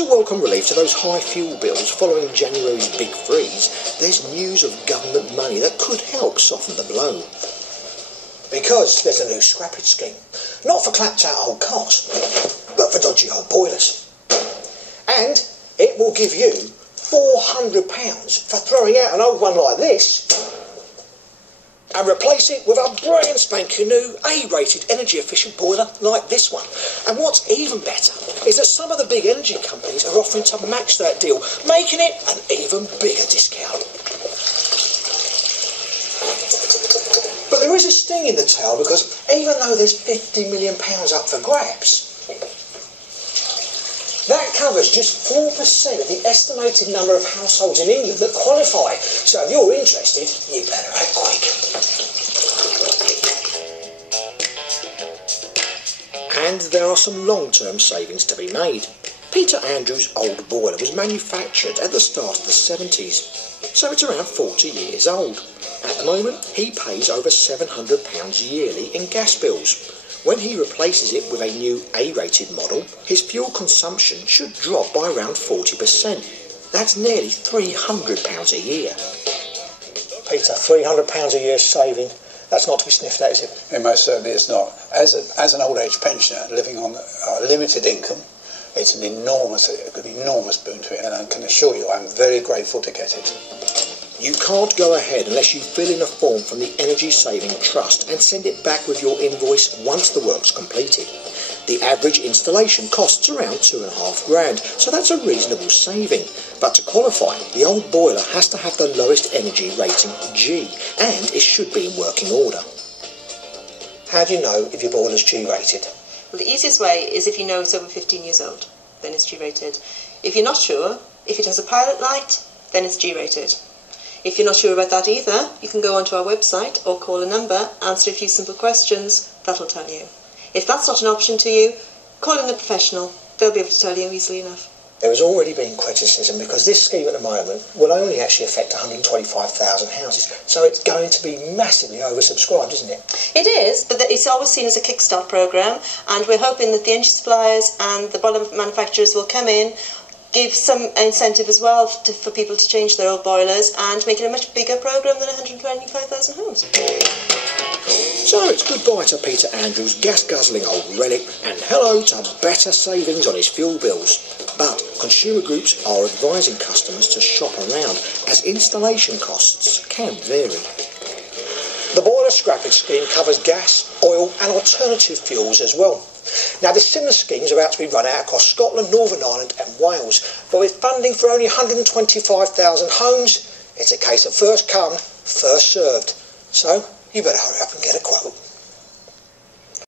As a welcome relief to those high fuel bills following January's big freeze, there's news of government money that could help soften the blow. Because there's a new scrappage scheme, not for clapped out old cars, but for dodgy old boilers. And it will give you £400 for throwing out an old one like this and replace it with a brilliant spanking new A-rated energy efficient boiler like this one. And what's even better is that some of the big energy companies are offering to match that deal, making it an even bigger discount. But there is a sting in the tail, because even though there's £50 million up for grabs, that covers just 4% of the estimated number of households in England that qualify. So if you're interested, you better act quick. And there are some long-term savings to be made. Peter Andrews' old boiler was manufactured at the start of the 70s, so it's around 40 years old. At the moment, he pays over £700 yearly in gas bills. When he replaces it with a new A-rated model, his fuel consumption should drop by around 40%. That's nearly £300 a year. Peter, £300 a year saving, that's not to be sniffed at, is it? It most certainly is not. As an old age pensioner living on a limited income, it's an enormous boon to it, and I can assure you I'm very grateful to get it. You can't go ahead unless you fill in a form from the Energy Saving Trust and send it back with your invoice once the work's completed. The average installation costs around £2,500, so that's a reasonable saving. But to qualify, the old boiler has to have the lowest energy rating G, and it should be in working order. How do you know if your boiler's G-rated? Well, the easiest way is if you know it's over 15 years old, then it's G-rated. If you're not sure, if it has a pilot light, then it's G-rated. If you're not sure about that either, you can go onto our website or call a number, answer a few simple questions, that'll tell you. If that's not an option to you, call in a professional, they'll be able to tell you easily enough. There has already been criticism because this scheme at the moment will only actually affect 125,000 houses, so it's going to be massively oversubscribed, isn't it? It is, but it's always seen as a kickstart programme, and we're hoping that the energy suppliers and the boiler manufacturers will come in, give some incentive as well for people to change their old boilers and make it a much bigger programme than 125,000 homes. So it's goodbye to Peter Andrews' gas-guzzling old relic and hello to better savings on his fuel bills. But consumer groups are advising customers to shop around, as installation costs can vary. The boiler scrappage scheme covers gas, oil and alternative fuels as well. Now, there's similar schemes about to be run out across Scotland, Northern Ireland and Wales, but with funding for only 125,000 homes, it's a case of first come, first served. So, you better hurry up and get a quote.